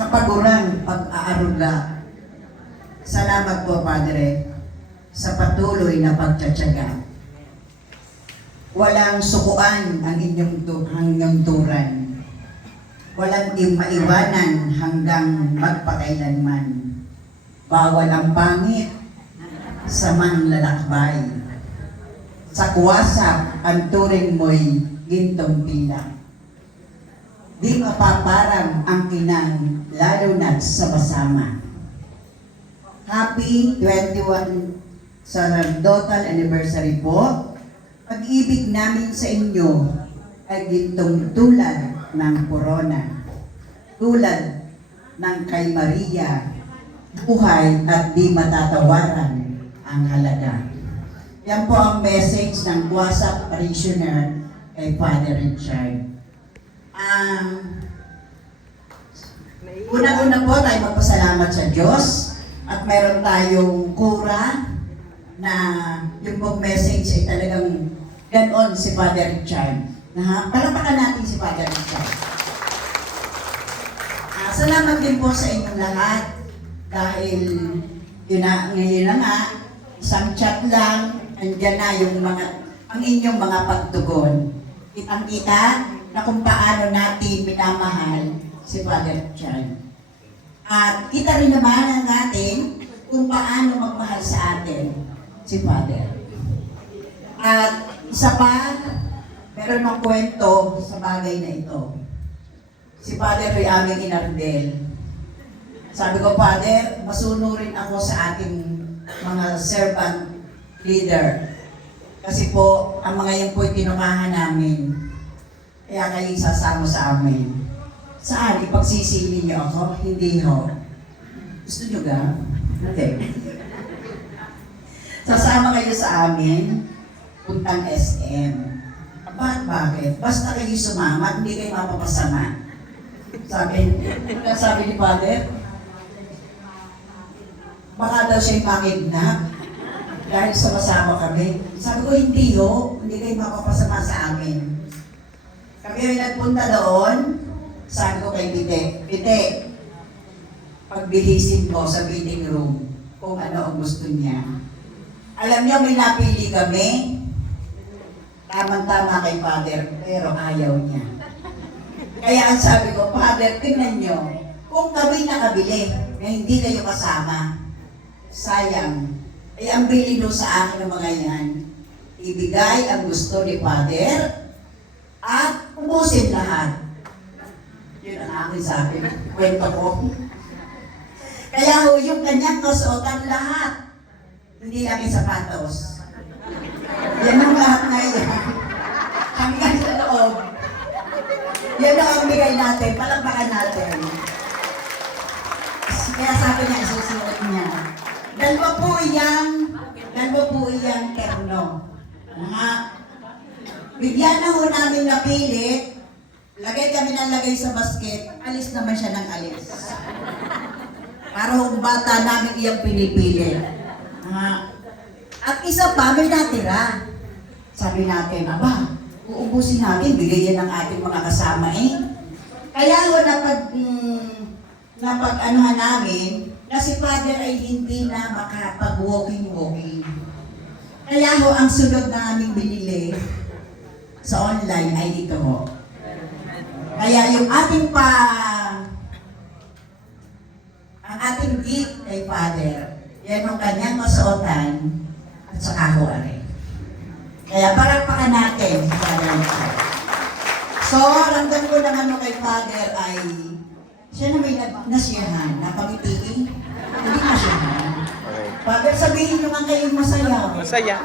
kapaguran pag-aaruga. Salamat po, Padre, sa patuloy na pagtsatsaga. Walang sukuan ang inyong hanggang turan. Walang im- maiwanan hanggang magpakailanman. Bawal ang pangit sa manlalakbay. Sa kuwasap, ang turing mo'y gintong tila. Di mapaparang ang kinang, lalo na sa basama. Happy 21 sa total anniversary po. Pag-ibig namin sa inyo ay gintong tulad ng corona. Tulad ng kay Maria, buhay at di matatawaran ang halaga. Yan po ang message ng WhatsApp parishioner kay Father Richard. Ang Una-una po tayo magpasalamat sa Diyos at meron tayong kura na yung pong message ay talagang ganon si Father Richard. Na, palapakan natin si Father Richard. Ah, salamat din po sa inyong lahat dahil yun na, ngayon na nga, isang chat lang, andyan na yung mga, ang inyong mga pagtugon. Kitang-kita na kung paano natin minamahal si Father Richard. At kita rin naman ang natin kung paano magmahal sa atin si Father. At isa pa, meron ng kwento sa bagay na ito. Si Father ay aming inardel. Sabi ko, Father, masunurin ako sa ating mga servant leader. Kasi po, ang mga yan po ay tinukahan namin. Kaya kayo sasama sa amin. Saan? Ipagsisili niyo ako? Hindi ho. Gusto niyo ga? Hindi. Sasama kayo sa amin, puntang SM. Bakit? Bakit? Basta kayo sumama, hindi kayo mapapasama. Sabi, ano sabi ni Father? Baka daw siya'y makidnap dahil sumasama kami. Sabi ko, hindi ho, hindi kayo mapapasama sa amin. Kami ay nagpunta doon, sabi ko kay Bite, Bite, pagbihisin mo sa meeting room kung ano ang gusto niya. Alam niyo, may napili kami, tamang-tama kay Father, pero ayaw niya. Kaya ang sabi ko, Father, tingnan niyo, kung kami nakabili na hindi kayo kasama, sayang. Ay ang bili doon sa akin ng mga yan, ibigay ang gusto ni Father at ubusin lahat. Yun ang aking sabi, kwento ko. Kaya ho, yung kanyang kasuotan lahat, hindi lang yung sapatos. Yan ang lahat na yan. Hanggang sa loob. Yan ang bigay natin, palagpakan natin. Kaya sabi niya, isusuot niya. Dalawa po iyang, dalawa po iyang terno. Mga, bigyan na ho namin napilit, lagay kami ng lagay sa basket, alis naman siya ng alis. Para ho bata namin iyang pinipili. Mga, at isa pa, may natira. Sabi natin, aba, uubusin natin, bigay yan ng ating mga kasama eh. Kaya ho, napag, mm, napag anuhan namin, na si Father ay hindi na makapag-walking-walking. Kaya ho, ang sunod na aming binili sa online ay ito ho. Kaya yung ating pa, ang ating gift kay Father, yan ang kanyang masuotan at saka ho are. Kaya palakpakan natin Father. So, ramdam ko ng ano kay Father ay siya na may nasiyahan, napangiti. Hindi nasiyahan. Father, sabihin nyo nga kayong masaya. Masaya.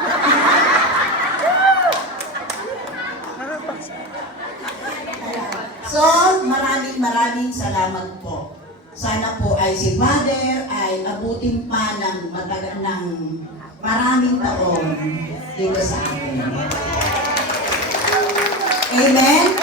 Maraming maraming salamat po. Sana po ay si Father ay abutin pa ng matagal ng maraming taon dito sa amin. Amen?